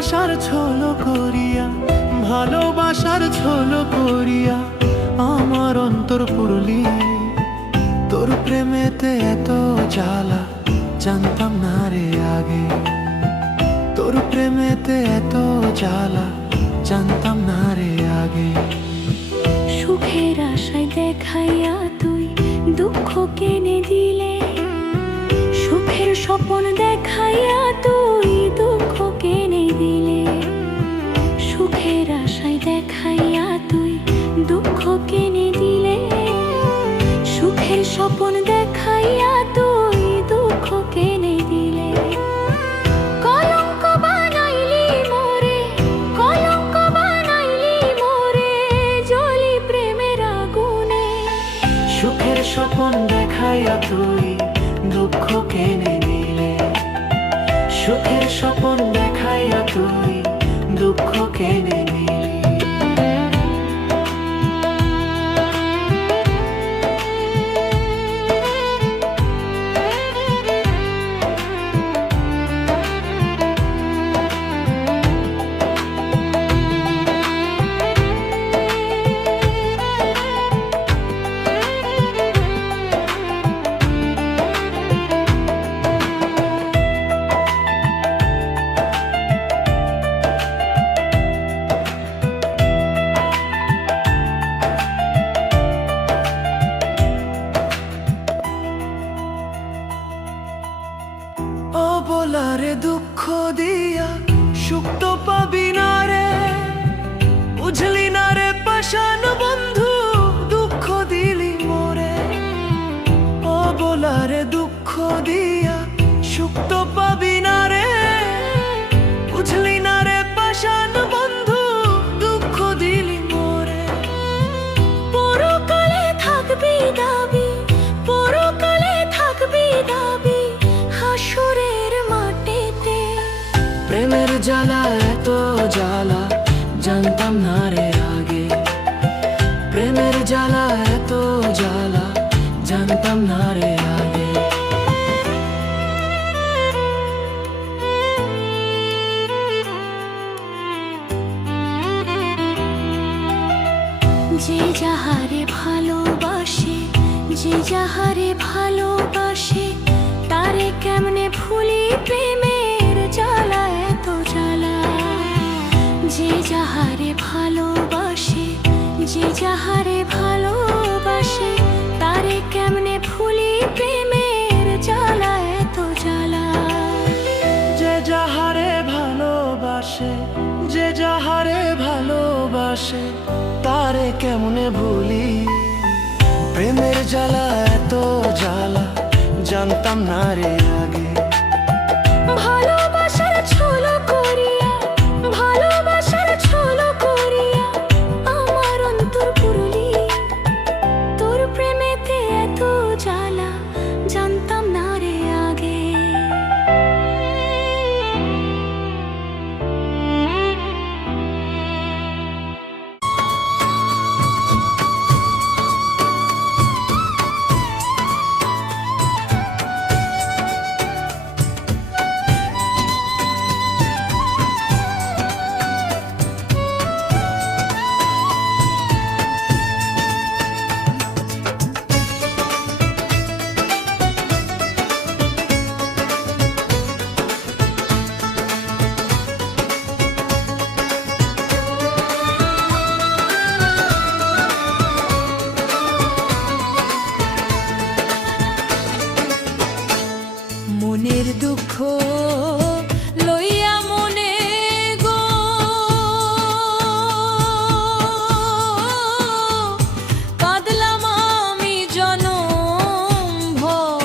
ভালোবাসার ছলো করিয়া, ভালোবাসার ছলো করিয়া আমার অন্তর পুরলি। তোর প্রেমেতে এত জ্বালা জানতাম না রে আগে, তোর প্রেমেতে এত জ্বালা জানতাম না রে আগে। সুখের আশায় দেখাইয়া তুই দুঃখ কেনে দিলে, সুখের স্বপ্ন দেখাইয়া তুই দুঃখ কেনে দিলে। সুখের আশায় দেখাইয়া তুই দুঃখ কেনে দিলে, সুখের স্বপ্ন দেখাইয়া তুই দুঃখ কেনে দিলে। কলঙ্ক বানাইলি মোরে, কলঙ্ক বানাইলি মোরে, জ্বলি প্রেমের আগুনে। সুখের স্বপ্ন দেখাইয়া তুই দুঃখ কেনে নিলে, সুখের স্বপ্ন দেখাইয়া তুই দুঃখ কেনে নিলে। বলারে দুঃখ দিয়া সুখ তো পাবি না রে, বুঝলি না রে পাষাণ বন্ধু দুঃখ দিলি মোরে। ও বলারে দুঃখ দিয়া সুখ তো পাবি না রে, বুঝলি না রে পাষাণ বন্ধু দুঃখ দিলি মোরে। পরকালে থাকবি দাবি, পরকালে থাকবি দাবি হাসরের মাটিতে। প্রেমের জ্বালা এত জ্বালা জানতাম না রে আগে, প্রেমের জ্বালা এত জ্বালা জানতাম না রে আগে। যে যাহারে ভালোবাসে, যে যাহারে ভালোবাসে, তারে কেমনে ভুলি প্রেমের জ্বালা এত জ্বালা। যে যাহারে ভালোবাসে, যে যাহারে ভালোবাসে, তারে কেমনে ভুলি প্রেমের জ্বালা এত জ্বালা। যে যাহারে ভালোবাসে, যে যাহারে ভালোবাসে, তারে কেমনে ভুলি প্রেমের জ্বালা এত জ্বালা জানতাম না রে আগে। ভালোবাসার ছলো করিয়া, ভালোবাসার ছলো করিয়া আমার অন্তর পুরলি। তোর প্রেমেতে এত জ্বালা জানতাম না রে আগে। মনের দুঃখ লইয়া মনে গো, কাঁদলাম আমি জনম ভর।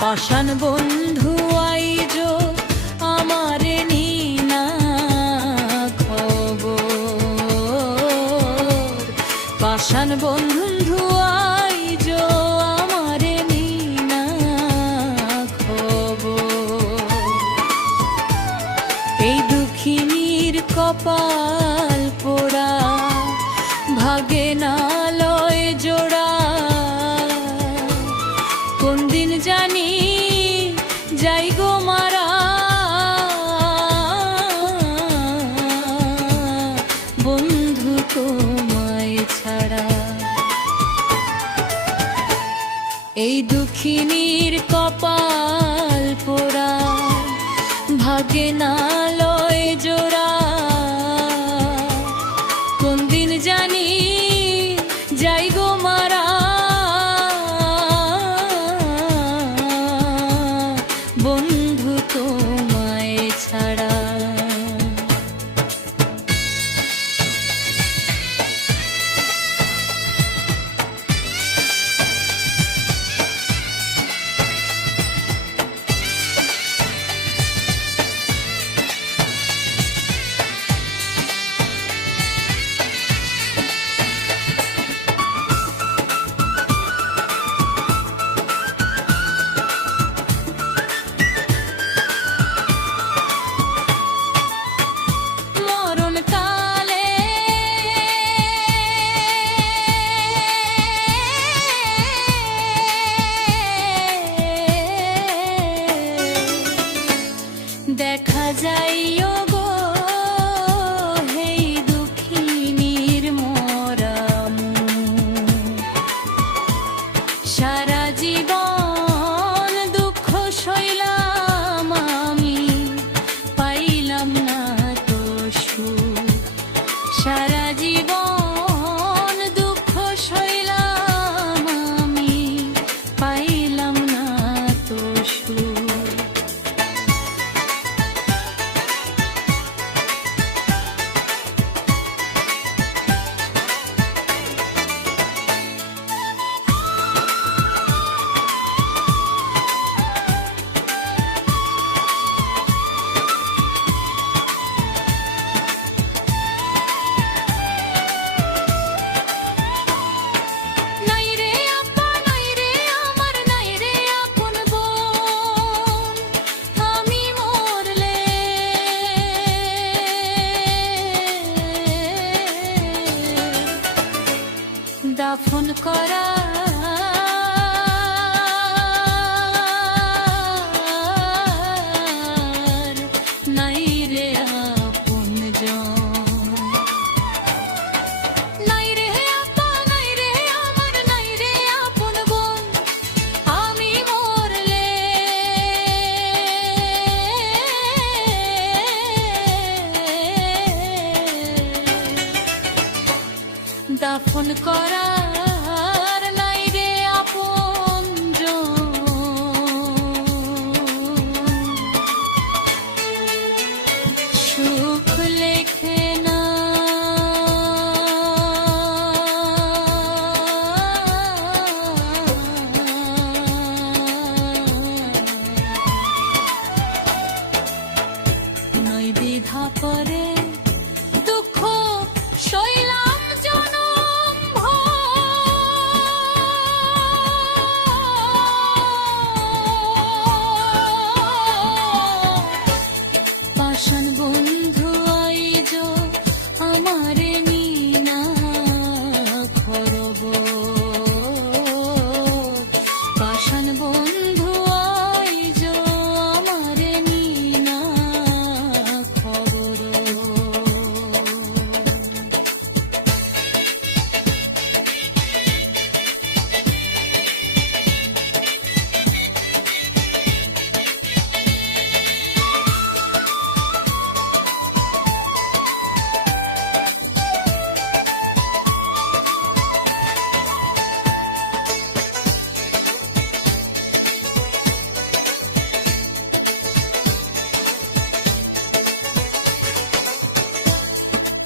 পাষাণ বন্ধু আইজ আমারে নিনা খবর। পাষাণ বন্ধু আইজ আমারে নিনা খবর। এই দুঃখিনীর কপাল পোড়া, ভাগে না লয় জোড়া। কোন দিন জানি যাই গো মারা তোমায় ছাড়া। এই দুঃখিনীর কপাল পোড়া, ভাগে না লয় জোড়া। কোন দিন জানি যাই গো মারা, বন্ধু তোমায় ছাড়া। দেখা যাইও গো হেই দুঃখিনীর মরাম, সারা জীবন দুঃখ সইলাম আমি, পাইলাম না তো সুখ। সারা জীবন দুঃখ সইলাম আমি, পাইলাম না তো সুখ। দাফন করা নাই রে আপনজন, নাই রে আপা, নাই রে আমার, নাই রে আপন বোন। আমি মরলে দাফন করার নাই রে আপনজন। সুখ লেখে না নয় বিধা পরে দুঃখ সইলাম জনম ভর। পাষাণ বন্ধু আইজ আমারে নিনা খরব, পাষাণ বন্ধু আইজ আমারে নিনা খবর।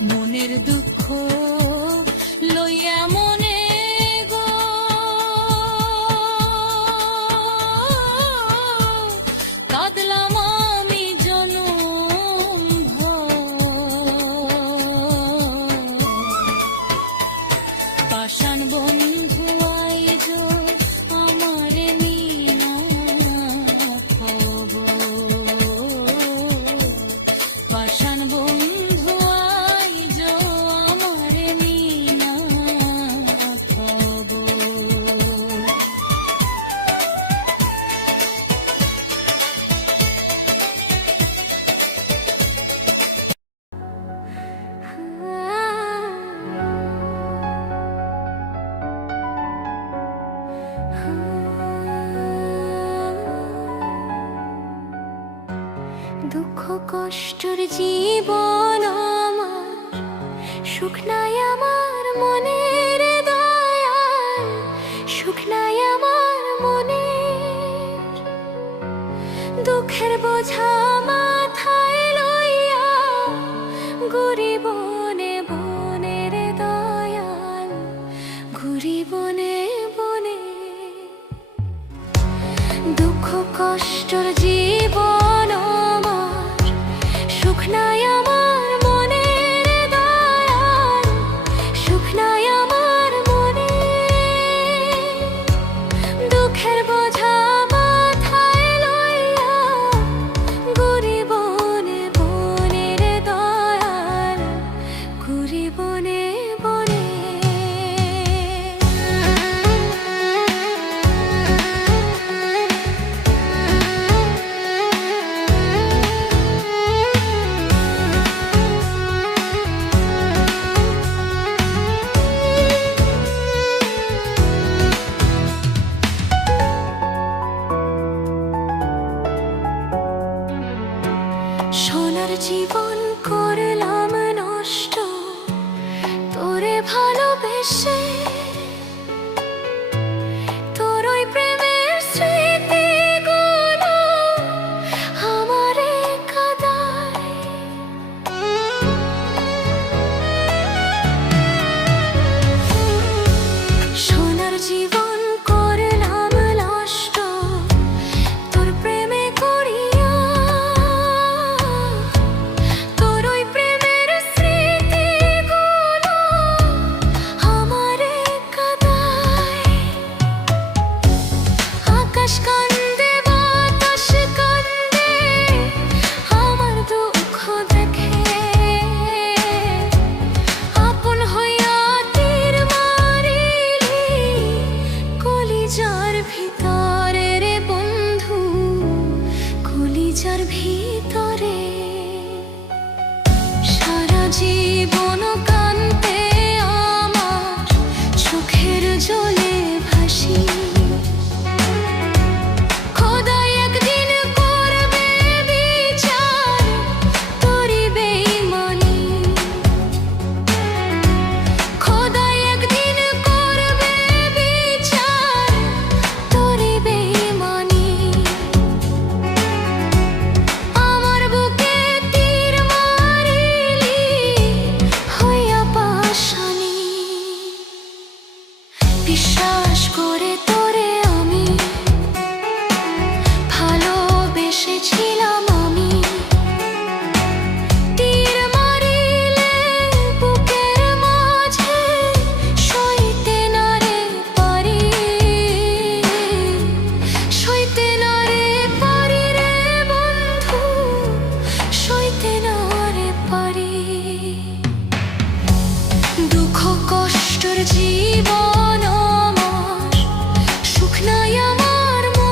মনের দুঃখ লইয়া মনে গো কাঁদলাম আমি জনম ভর। পাষাণ বন্ধু আইজ আমারে নিনা খবর। পাষাণ বন্ধু আইজ আমারে নিনা কষ্টর জীবন আমার, সুখ নাই আমার মনের দয়াল, সুখ নাই আমার মনে। দুঃখের বোঝা মাথায় লইয়া ঘুরি বনে বনে রে দয়াল, ঘুরি বনে বনে। দুঃখ কষ্টর জীবন আমার, সুখ নাই আমার মনের দয়াল, সুখ নাই আমার মনে। দুঃখের বোঝা মাথায় লইয়া ঘুরি বনে বনে রে দয়াল, ঘুরি বনে বনে। সোনার জীবন করলাম নষ্ট তোরে ভালোবেসে,